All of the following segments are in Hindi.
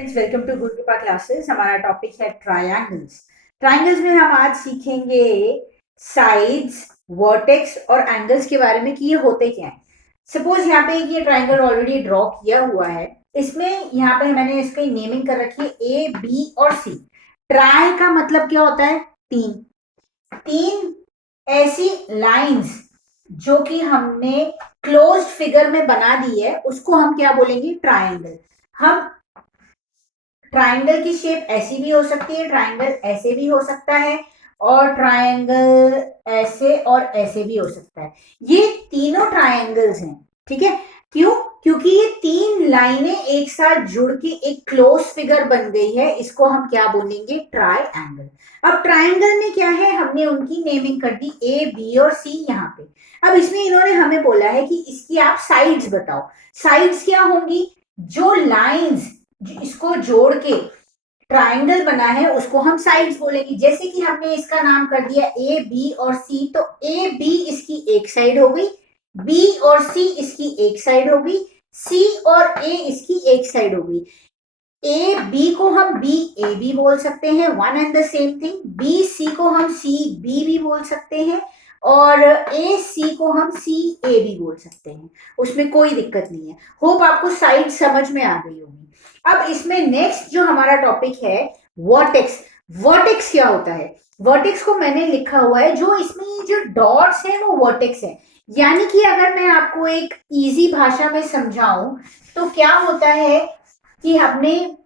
फ्रेंड्स, वेलकम टू गुड कृपा क्लासेस। हमारा टॉपिक है ट्रायंगल्स। ट्रायंगल्स में हम आज सीखेंगे साइड्स, वर्टेक्स और एंगल्स के बारे में कि ये होते क्या है। सपोज यहाँ पे ये ट्रायंगल ऑलरेडी ड्रॉ किया हुआ है। इसमें यहाँ पे मैंने इसकी नेमिंग कर रखी है ए, बी और सी। ट्राई का मतलब क्या होता है? तीन। तीन ऐसी लाइंस जो कि हमने क्लोज्ड फिगर में बना दी है उसको हम क्या बोलेंगे? ट्रायंगल। हम ट्रायंगल की शेप ऐसी भी हो सकती है, ट्रायंगल ऐसे भी हो सकता है और ट्रायंगल ऐसे और ऐसे भी हो सकता है। ये तीनों ट्रायंगल्स हैं। ठीक है, क्यों? क्योंकि ये तीन लाइनें एक साथ जुड़ के एक क्लोज फिगर बन गई है। इसको हम क्या बोलेंगे? ट्रायंगल। अब ट्रायंगल में क्या है, हमने उनकी नेमिंग कर दी ए, बी और सी यहाँ पे। अब इसमें इन्होंने हमें बोला है कि इसकी आप साइड्स बताओ। साइड्स क्या होंगी? जो लाइंस इसको जोड़ के ट्राइंगल बना है उसको हम साइड्स बोलेंगे। जैसे कि हमने इसका नाम कर दिया ए, बी और सी, तो ए, बी इसकी एक साइड हो गई, बी और सी इसकी एक साइड हो गई, सी और ए इसकी एक साइड हो गई। ए बी को हम बी ए बी बोल सकते हैं, one and the same thing. B C को हम सी बी भी बोल सकते हैं और ए सी को हम सी ए भी बोल सकते हैं। उसमें कोई दिक्कत नहीं है। होप आपको साइड समझ में आ गई होगी। अब इसमें नेक्स्ट जो हमारा टॉपिक है वर्टेक्स। वर्टेक्स क्या होता है? वर्टेक्स को मैंने लिखा हुआ है, जो इसमें जो डॉट्स हैं वो वर्टेक्स है। यानी कि अगर मैं आपको एक इजी भाषा में समझाऊं तो क्या होता है कि हमने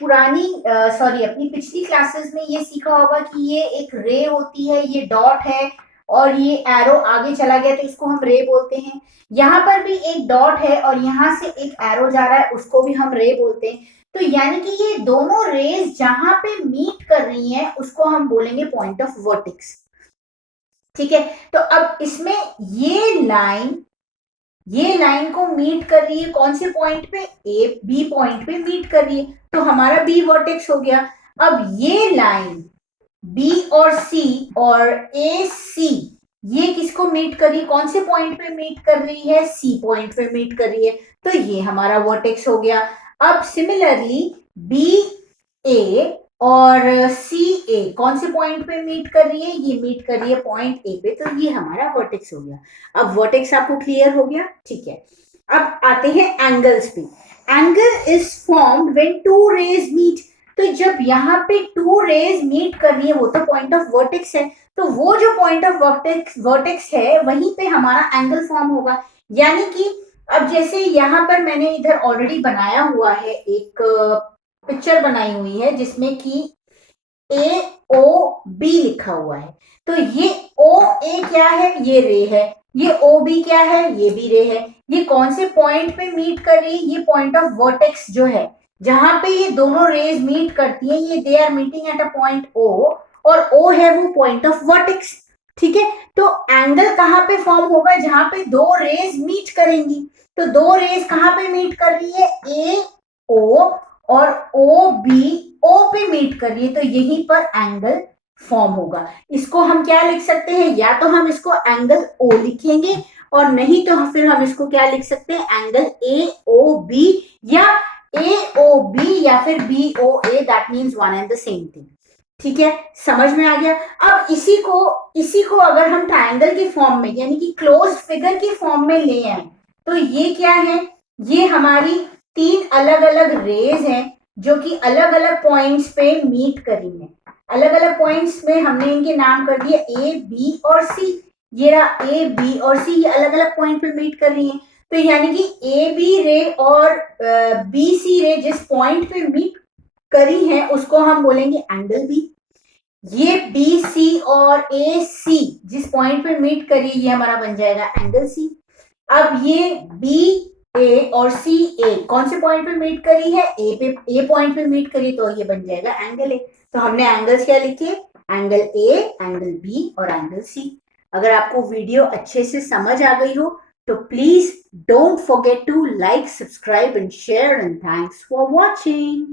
पुरानी सॉरी अपनी पिछली क्लासेस में ये सीखा होगा कि ये एक रे होती है, ये डॉट है और ये एरो आगे चला गया तो इसको हम रे बोलते हैं। यहाँ पर भी एक डॉट है और यहाँ से एक एरो जा रहा है, उसको भी हम रे बोलते हैं। तो यानी कि ये दोनों रेज जहां पे मीट कर रही हैं उसको हम बोलेंगे पॉइंट ऑफ वर्टेक्स। ठीक है, तो अब इसमें ये लाइन को मीट कर रही है कौन से पॉइंट पे? ए बी पॉइंट पे मीट कर रही है, तो हमारा बी वर्टेक्स हो गया। अब ये लाइन बी और सी और ए सी ये किसको मीट कर रही है? कौन से पॉइंट पे मीट कर रही है? सी पॉइंट पे मीट कर रही है, तो ये हमारा वर्टेक्स हो गया। अब सिमिलरली बी ए और सी ए कौन से पॉइंट पे मीट कर रही है? ये मीट कर रही है पॉइंट ए पे, तो ये हमारा वर्टेक्स हो गया। अब वर्टेक्स आपको क्लियर हो गया? ठीक है, अब आते हैं एंगल्स पे। Angle is formed when two rays meet. तो जब यहाँ पे टू रेज मीट कर रही है वो तो पॉइंट ऑफ वर्टेक्स है, तो वो जो पॉइंट ऑफ वर्टेक्स है वहीं पे हमारा एंगल फॉर्म होगा। यानी कि अब जैसे यहाँ पर मैंने इधर ऑलरेडी बनाया हुआ है, एक पिक्चर बनाई हुई है जिसमें कि ए ओ बी लिखा हुआ है। तो ये ओ ए क्या है? ये रे है। ये ओ बी क्या है? ये भी रे है। ये कौन से पॉइंट पे मीट कर रही है? ये पॉइंट ऑफ वर्टेक्स जो है, जहां पे ये दोनों रेज मीट करती है, ये they are meeting at a point O, और ओ है वो पॉइंट ऑफ वर्टेक्स। ठीक है, तो एंगल कहां पे फॉर्म होगा? जहां पे दो रेज मीट करेंगी। तो दो रेज कहां पे मीट कर रही है? ए ओ और ओ बी ओ पे मीट कर रही है, तो यहीं पर एंगल फॉर्म होगा। इसको हम क्या लिख सकते हैं? या तो हम इसको एंगल ओ लिखेंगे और नहीं तो फिर हम इसको क्या लिख सकते हैं? एंगल ए ओ बी या ए ओ बी या फिर B O A, that means one and the same thing. ठीक है, समझ में आ गया? अब इसी को अगर हम ट्रायंगल के फॉर्म में यानी कि क्लोज फिगर के फॉर्म में ले आए तो ये क्या है? ये हमारी तीन अलग अलग रेज हैं जो कि अलग अलग पॉइंट्स पे मीट कर रही है। अलग अलग पॉइंट्स में हमने इनके नाम कर दिए ए बी और सी। ये रहा ए बी और सी, ये अलग अलग पॉइंट पे मीट कर रही है। तो यानी कि ए बी रे और बी सी रे जिस पॉइंट पे मीट करी है उसको हम बोलेंगे एंगल बी। ये बी सी और ए सी जिस पॉइंट पे मीट करी ये हमारा बन जाएगा एंगल सी। अब ये बी ए और सी ए कौन से पॉइंट पे मीट करी है? ए पॉइंट पे मीट करी, तो ये बन जाएगा एंगल ए। तो हमने एंगल्स क्या लिखे? एंगल ए, एंगल बी और एंगल सी। अगर आपको वीडियो अच्छे से समझ आ गई हो तो please don't forget to like, subscribe and share, and thanks for watching.